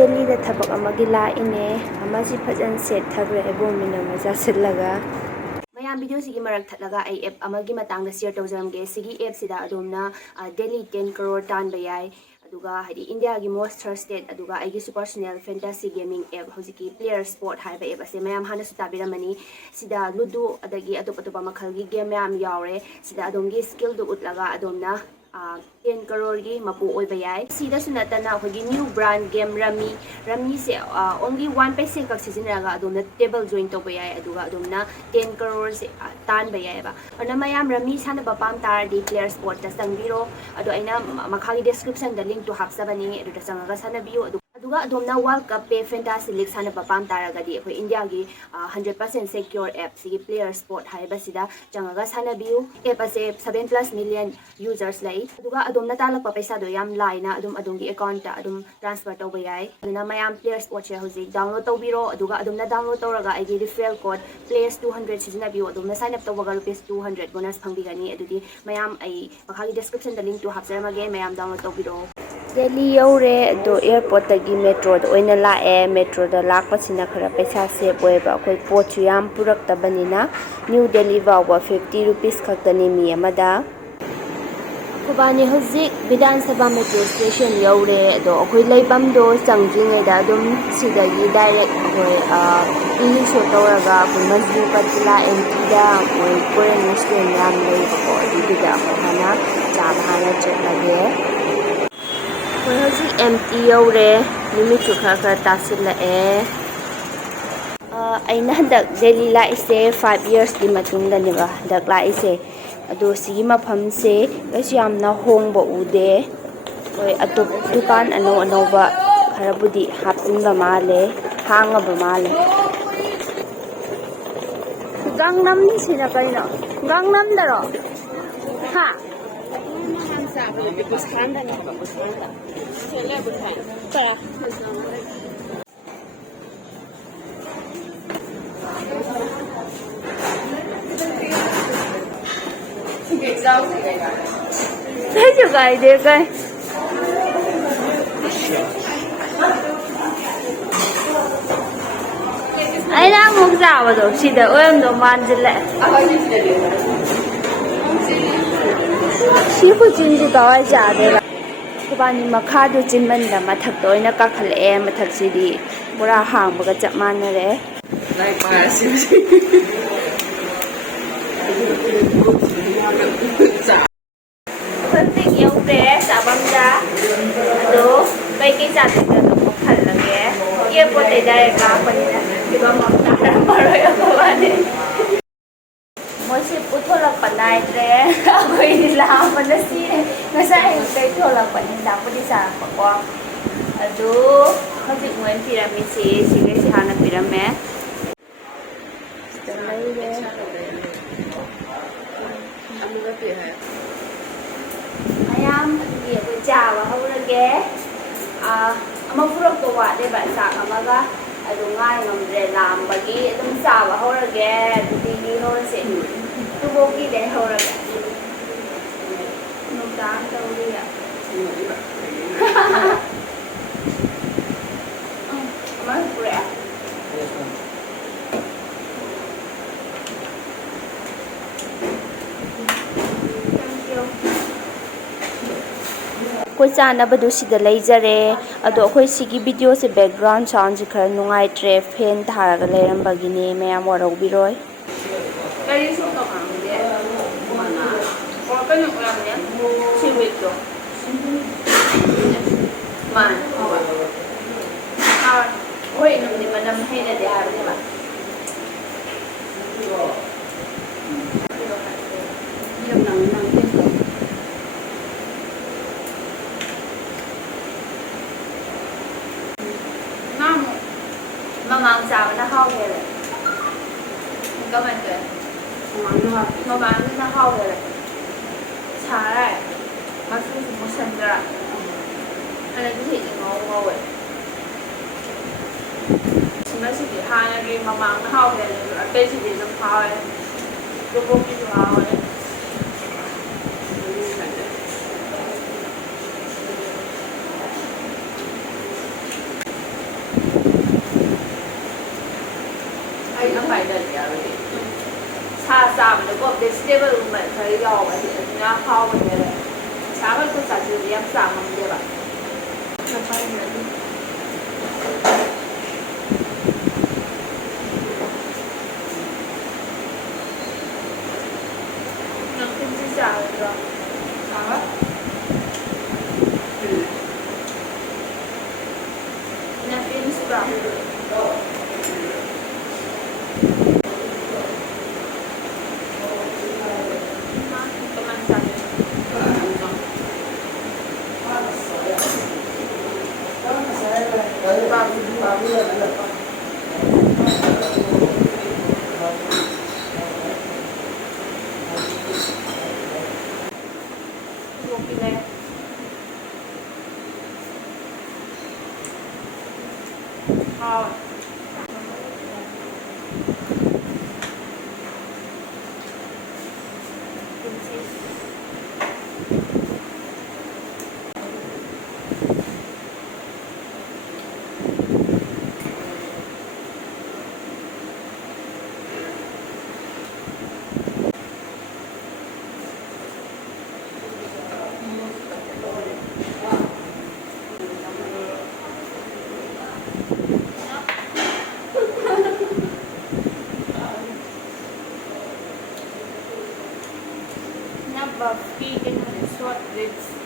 ꯗꯦꯜꯂꯤꯗ ꯊꯕꯛ ꯑꯃꯒꯤ ꯂꯥꯛꯏꯅꯦ ꯑꯃꯁꯤ ꯐꯖꯅ ꯁꯦꯠꯊꯈ꯭ꯔꯦ ꯕꯣꯝꯕꯤꯅ ꯑꯃ ꯆꯥꯁꯤꯜꯂꯒ ꯃꯌꯥꯝ ꯚꯤꯗꯤꯑꯣꯁꯤꯒꯤ ꯃꯔꯛ ꯊꯠꯂꯒ ꯑꯩ ꯑꯦꯞ ꯑꯃꯒꯤ ꯃꯇꯥꯡꯗ ꯁꯤꯌꯔ ꯇꯧꯖꯔꯝꯒꯦ ꯁꯤꯒꯤ ꯑꯦꯞꯁꯤꯗ ꯑꯗꯣꯝꯅ ꯗꯦꯜꯂꯤ 10 crore ꯇꯥꯟꯕ ꯌꯥꯏ ꯑꯗꯨꯒ ꯍꯥꯏꯗꯤ ꯏꯟꯗꯤꯌꯥꯒꯤ ꯃꯣꯁ ꯊ꯭ꯔꯁꯇꯦꯠ ꯑꯗꯨꯒ ꯑꯩꯒꯤꯁꯨ ꯄꯔꯁꯣꯅꯦꯜ ꯐꯦꯟꯇꯥꯁꯤ ꯒꯦꯃꯤꯡ ꯑꯦꯞ ꯍꯧꯖꯤꯛꯀꯤ Playerzpot ꯍꯥꯏꯕ ꯑꯦꯞ ꯑꯁꯦ ꯃꯌꯥꯝ ꯍꯥꯟꯅꯁꯨ ꯇꯥꯕꯤꯔꯝꯃꯅꯤ ꯁꯤꯗ ꯂꯨꯗꯣ ꯑꯗꯒꯤ ꯑꯇꯣꯞ ꯑꯇꯣꯞꯄ ꯃꯈꯜꯒꯤ ꯒꯦꯝ ꯃꯌꯥꯝ ꯌꯥꯎꯔꯦ ꯁꯤꯗ ꯑꯗꯣꯝꯒꯤ ꯁ꯭ꯀꯤꯜꯗꯨ ꯎꯠꯂꯒ ꯑꯗꯣꯝꯅ 10 crore ꯃꯄꯨ ꯑꯣꯏꯕ ꯌꯥꯏ ꯁꯤꯗꯁꯨ ꯅꯠꯇꯅ ꯑꯩꯈꯣꯏꯒꯤ ꯅ꯭ꯌꯨ ꯕ꯭ꯔꯥꯟ ꯒꯦꯝ ꯔꯝꯃꯤꯁꯦ ꯑꯣꯟꯂꯤ 1 ꯄꯩꯁꯦ ꯈꯛ ꯁꯤꯖꯤꯟꯅꯔꯒ ꯑꯗꯣꯝꯅ ꯇꯦꯕꯜ ꯖꯣꯏꯟ ꯇꯧꯕ ꯌꯥꯏ ꯑꯗꯨꯒ ꯑꯗꯣꯝꯅ 10 crore ꯇꯥꯟꯕ ꯌꯥꯏꯑꯕ ꯑꯗꯨꯅ ꯃꯌꯥꯝ ꯔꯝꯃꯤ ꯁꯥꯟꯅꯕ ꯄꯥꯝ ꯇꯥꯔꯗꯤ Playerzpotꯇ ꯆꯪꯕꯤꯔꯣ ꯑꯗꯣ ꯑꯩꯅ ꯃꯈꯥꯒꯤ ꯗꯦꯁꯀ꯭ꯔꯤꯞꯁꯟꯗ ꯂꯤꯡꯛꯇꯨ ꯍꯥꯞꯆꯕꯅꯤ ꯑꯗꯨꯗ ꯆꯪꯉꯒ ꯁꯥꯟꯅꯕꯤꯌꯨ ꯑꯗꯨꯒ ꯑꯗꯣꯝꯅ ꯋꯥꯔꯜ ꯀꯞ ꯄꯦ ꯐꯦꯟꯇꯥꯁꯤ ꯂꯤꯛ ꯁꯥꯟꯅꯕ ꯄꯥꯝ ꯇꯥꯔꯒꯗꯤ ꯑꯩꯈꯣꯏ ꯏꯟꯗꯤꯌꯥꯒꯤ 100% ꯁꯦꯀ꯭ꯌꯣꯔ ꯑꯦꯞ ꯁꯤꯒꯤ Playerzpot ꯍꯥꯏꯕꯁꯤꯗ ꯆꯪꯉꯒ ꯁꯥꯟꯅꯕꯤꯌꯨ ꯑꯦꯞ ꯑꯁꯦ 7+ million ꯌꯨꯖꯔꯁ ꯂꯩ ꯑꯗꯨꯒ ꯑꯗꯣꯝꯅ ꯇꯥꯜꯂꯛꯄ ꯄꯩꯁꯥꯗꯣ ꯌꯥꯝ ꯂꯥꯏꯅ ꯑꯗꯣꯝꯒꯤ ꯑꯦꯀꯥꯎꯟꯇ ꯇ꯭ꯔꯥꯟꯁꯐꯔ ꯇꯧꯕ ꯌꯥꯏ ꯑꯗꯨꯅ ꯃꯌꯥꯝ Playerzpotꯁꯦ ꯍꯧꯖꯤꯛ ꯗꯥꯎꯟꯂꯣꯗ ꯇꯧꯕꯤꯔꯣ ꯑꯗꯨꯒ ꯑꯗꯣꯝꯅ ꯗꯥꯎꯟꯂꯣꯗ ꯇꯧꯔꯒ ꯑꯩꯒꯤ ꯔꯤꯐꯔꯦꯜ ꯀꯣꯗ Playerzpot200 ꯁꯤꯖꯤꯟꯅꯕꯤꯌꯨ ꯑꯗꯣꯝꯅ ꯁꯥꯏꯟ ꯑꯞ ꯇꯧꯕꯒ ₹200 ꯕꯣꯅꯁ ꯐꯪꯕꯤꯒꯅꯤ ꯑꯗꯨꯗꯤ ꯃꯌꯥꯝ ꯑꯩ ꯃꯈꯥꯒꯤ ꯗꯦꯁꯀ꯭ꯔꯤꯞꯁꯟꯗ ꯂꯤꯡꯛꯇꯨ ꯍꯥꯞꯆꯔꯝꯃꯒꯦ ꯃꯌꯥꯝ ꯗꯥꯎꯟꯂꯣꯗ ꯇꯧꯕꯤꯔꯛꯑꯣ ꯗꯦꯜꯂꯤ ꯌꯧꯔꯦ ꯑꯗꯣ ꯑꯦꯌꯔꯄꯣꯔꯠꯇꯒꯤ ꯃꯦꯇ꯭ꯔꯣꯗ ꯑꯣꯏꯅ ꯂꯥꯛꯑꯦ ꯃꯦꯇ꯭ꯔꯣꯗ ꯂꯥꯛꯄꯁꯤꯅ ꯈꯔ ꯄꯩꯁꯥ ꯁꯦꯞ ꯑꯣꯏꯌꯦꯕ ꯑꯩꯈꯣꯏ ꯄꯣꯠꯁꯨ ꯌꯥꯝ ꯄꯨꯔꯛꯇꯕꯅꯤना ꯅ꯭ꯌꯨ ꯗꯦꯜꯂꯤ ꯐꯥꯎꯕ 50 rupees ꯈꯛꯇꯅꯤ ꯃꯤ ꯑꯃꯗ ꯑꯩꯈꯣꯏꯕꯥꯅꯤ ꯍꯧꯖꯤꯛ ꯕꯤꯙꯥꯟ ꯁꯚꯥ ꯃꯦꯇ꯭ꯔꯣ ꯁ꯭ꯇꯦꯁꯟ ꯌꯧꯔꯦ ꯑꯗꯣ ꯑꯩꯈꯣꯏ ꯂꯩꯐꯝꯗꯣ ꯆꯪꯗ꯭ꯔꯤꯉꯩꯗ ꯑꯗꯨꯝ ꯁꯤꯗꯒꯤ ꯗꯥꯏꯔꯦꯛ ꯑꯩꯈꯣꯏ ꯁꯣ ꯇꯧꯔꯒ ꯑꯩꯈꯣꯏ ꯃꯖꯅꯨ ꯇꯤꯂꯥ ꯑꯦꯟꯇꯤꯗ ꯃꯣꯏ ꯀꯣꯔꯤꯌꯟ ꯔꯦꯁꯇꯨꯔꯦꯟ ꯌꯥꯝ ꯂꯩꯌꯦꯕꯀꯣ ꯑꯗꯨꯒꯤꯗ ꯑꯩꯈꯣꯏ ꯍꯥꯟꯅ ꯆꯥꯕ ꯍꯥꯟꯅ ꯆꯠꯂꯒꯦ ꯑꯩꯈꯣꯏ ꯍꯧꯖꯤꯛ MT ꯌꯧꯔꯦ ꯅꯨꯃꯤꯠꯁꯨ ꯈꯔ ꯇꯥꯁꯤꯜꯂꯛꯑꯦ ꯑꯩꯅ ꯍꯟꯗꯛ ꯗꯦꯜꯂꯤ ꯂꯥꯛꯏꯁꯦ 5 yearsꯀꯤ ꯃꯇꯨꯡꯗꯅꯦꯕ ꯍꯟꯗꯛ ꯂꯥꯛꯏꯁꯦ ꯑꯗꯣ ꯁꯤꯒꯤ ꯃꯐꯝꯁꯦ ꯀꯩꯁꯨ ꯌꯥꯝꯅ ꯍꯣꯡꯕ ꯎꯗꯦ ꯍꯣꯏ ꯑꯇꯣꯞꯄ ꯗꯨꯀꯥꯟ ꯑꯅꯧꯕ ꯈꯔꯕꯨꯗꯤ ꯍꯥꯞꯆꯤꯟꯕ ꯃꯥꯜꯂꯦ ꯍꯥꯡꯉꯕ ꯃꯥꯜꯂꯦ ꯒꯥꯡꯅꯝꯁꯤꯅ ꯀꯩꯅꯣ ꯒꯥꯡꯅꯝꯗꯔꯣ ꯍꯥ Kayaknya gak ide kay. Ay lang magsawa do. Sida oyam do manjile. Sifu jinji dawai jade la. Kubani makhadu jinmanda mathak do oina kakhalae mathak sidi pura hangbaga chap manare. Lai pasi. Hꯧꯖꯤꯛ ꯌꯧꯔꯦ ꯆꯥꯐꯝꯗ ꯑꯗꯣ ꯀꯩꯀꯩ ꯆꯥꯗꯣꯏꯅꯣ ꯑꯃꯨꯛ ꯈꯜꯂꯒꯦ ꯑꯦꯌꯔꯄꯣꯔꯠꯇꯩ direct ꯂꯥꯛꯄꯅꯤꯅ ꯐꯤꯕꯝ ꯑꯃ ꯇꯥꯔꯝꯃꯔꯣꯏ ꯑꯩꯈꯣꯏꯕꯥꯅꯤ ꯃꯣꯏꯁꯦ ꯄꯨꯊꯣꯂꯛꯄ ꯅꯥꯏꯗ꯭ꯔꯦ ꯑꯩꯈꯣꯏꯗꯤ ꯂꯥꯛꯑꯝꯕꯅ ꯁꯤꯔꯦ ꯉꯁꯥꯏ ꯑꯌꯨꯛꯇꯩ ꯊꯣꯛꯂꯛꯄꯅꯤ ꯆꯥꯛꯄꯨꯗꯤ ꯆꯥꯔꯛꯄꯀꯣ ꯑꯗꯨ ꯍꯧꯖꯤꯛ ꯃꯣꯏꯅ ꯄꯤꯔꯝꯃꯤꯁꯤ ꯁꯤꯈꯩꯁꯤ ꯍꯥꯟꯅ ꯄꯤꯔꯝꯃꯦ ꯁꯤꯗ ꯂꯩꯔꯦ ꯃꯌꯥꯝ ꯑꯗꯨꯗꯤ ꯑꯩꯈꯣꯏ ꯆꯥꯕ ꯍꯧꯔꯒꯦ ꯑꯃ ꯄꯨꯔꯛꯇꯣ ꯋꯥꯠꯂꯦꯕ ꯆꯥꯛ ꯑꯃꯒ ꯑꯗꯨ ꯉꯥꯏ ꯉꯝꯗ꯭ꯔꯦ ꯂꯥꯝꯕꯒꯤ ꯑꯗꯨꯝ ꯆꯥꯕ ꯍꯧꯔꯒꯦ ꯑꯗꯨꯗꯤ ꯍꯧꯔꯁꯦ ꯇꯨꯕꯣꯛꯀꯤꯗꯩ ꯍꯧꯔꯒꯦ ꯅꯨꯡꯗꯥꯡ ꯇꯧꯔꯤ야 ꯑꯃ ꯄꯨꯔꯛꯑꯦ ꯑꯩꯈꯣꯏ ꯆꯥꯅꯕꯗꯨ ꯁꯤꯗ ꯂꯩꯖꯔꯦ ꯑꯗꯣ ꯑꯩꯈꯣꯏ ꯁꯤꯒꯤ ꯚꯤꯗꯤꯑꯣꯁꯦ ꯕꯦꯛꯒ꯭ꯔꯥꯎꯟ ꯁꯥꯎꯟꯁꯦ ꯈꯔ ꯅꯨꯡꯉꯥꯏꯇ꯭ꯔꯦ ꯐꯦꯟ ꯊꯥꯔꯒ ꯂꯩꯔꯝꯕꯒꯤꯅꯦ ꯃꯌꯥꯝ ꯋꯥꯔꯧꯕꯤꯔꯣꯏ ꯀꯔꯤ ꯁꯣꯛꯇ ꯈꯪꯗꯦ ꯀꯩꯅꯣ ꯑꯣꯏꯔꯝꯅꯦ ꯁꯤꯋꯤꯠꯇꯣ ꯃꯥꯅꯦ ꯍꯣꯏ ꯅꯨꯃꯤꯠ ꯃꯅꯝ ꯍꯩꯅꯗꯦ ꯍꯥꯏꯕꯅꯦꯕ Mamang chaba na hao hele. Comment. Mamang na hao hele. ꯁꯥꯔꯦ ꯃꯆꯨꯁꯨ ꯃꯨꯁꯟꯗ꯭ꯔꯥ ꯍꯟꯗꯛꯀꯤꯁꯤ ꯏꯉꯧ ꯉꯧꯋꯦ ꯁꯤꯃꯁꯤꯗꯤ ꯍꯥꯟꯅꯒꯤ ꯃꯃꯥꯡꯅ ꯍꯥꯎꯋꯦ ꯑꯗꯨ ꯑꯇꯩꯁꯤꯗꯤ ꯑꯗꯨꯝ ꯍꯥꯎꯋꯦ ꯂꯨꯀꯣꯛꯀꯤꯁꯨ ꯍꯥꯎꯋꯦ ꯑꯩꯅ ꯄꯥꯏꯗꯗꯤ ꯌꯥꯔꯣꯏ ꯁꯥ ꯆꯥꯕꯗꯀꯣ ꯚꯦꯖꯤꯇꯦꯕꯜꯒꯨꯝꯕ ꯈꯔ ꯌꯥꯎꯕꯗꯤ ꯑꯗꯨꯅ ꯍꯥꯎꯕꯅꯦꯕ ꯁꯥ ꯈꯛꯇ ꯆꯥꯁꯤꯜꯂꯗꯤ ꯌꯥꯝ ꯆꯥ ꯉꯝꯗꯦꯕ ꯅꯪ ꯀꯤꯝꯆꯤ ꯆꯥꯒꯗ꯭ꯔꯣ? ꯅꯪ beans kemana saja? Vegan short ribs.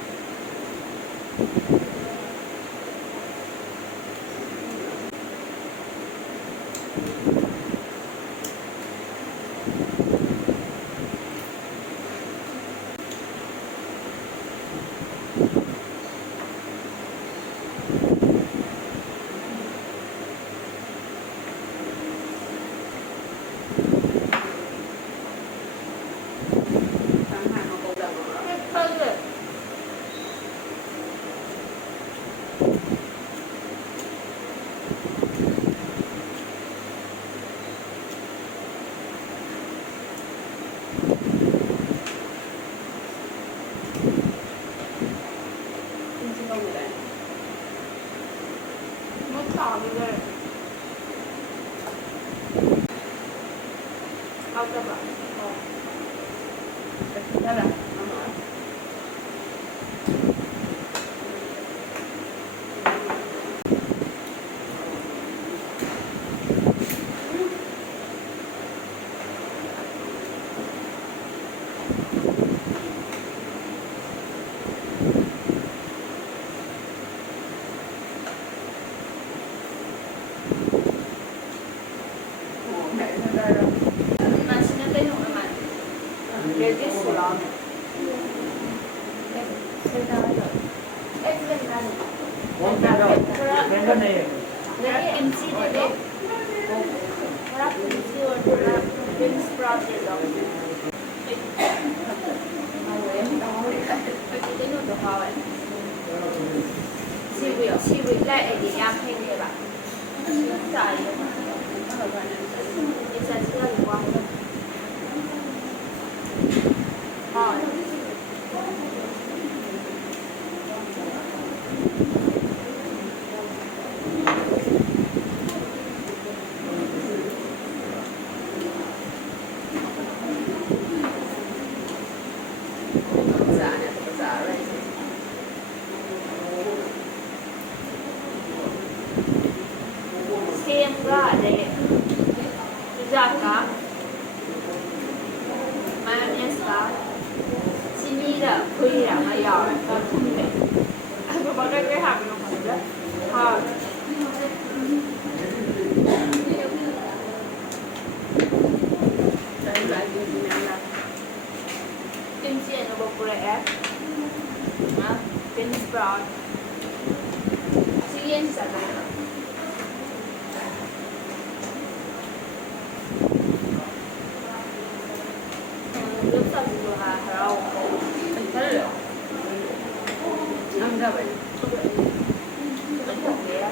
달려. 남자분. 어떡해.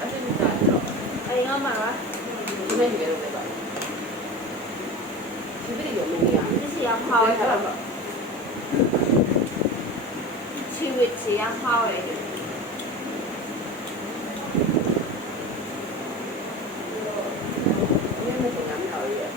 아시니까 알죠? Anh ngon mà hả? 주변이 외로 내가. 주변이 영롱이야. Cái gì ăn hôi hả? Chi vịt gì ăn hôi vậy? Nhưng mà cũng ngắm nổi vậy.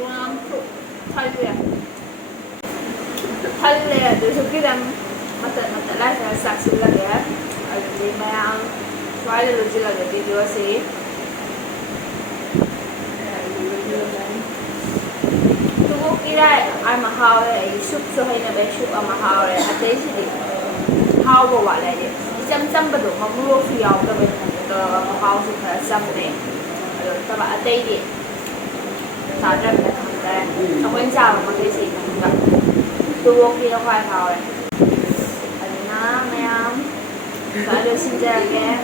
Ngon. Thailand. Thailand từ trước kia làm mata lại là sạc sửa lại cái ở đây mà ăn phải là lúc gì là cái video gì tôi có kia đây ai mà hao đấy súp cho hay là bé súp mà hao đấy ở đây gì hao bộ vậy đấy chăm chăm bắt đầu mà mua phi hao cái bên cái hao súp là chăm này rồi các bạn ở đây đi thả ra cái thằng đây không quan trọng mà cái gì cũng vậy tôi vô kia khoai hao đấy anh nó mẹ không phải đưa xin ra cái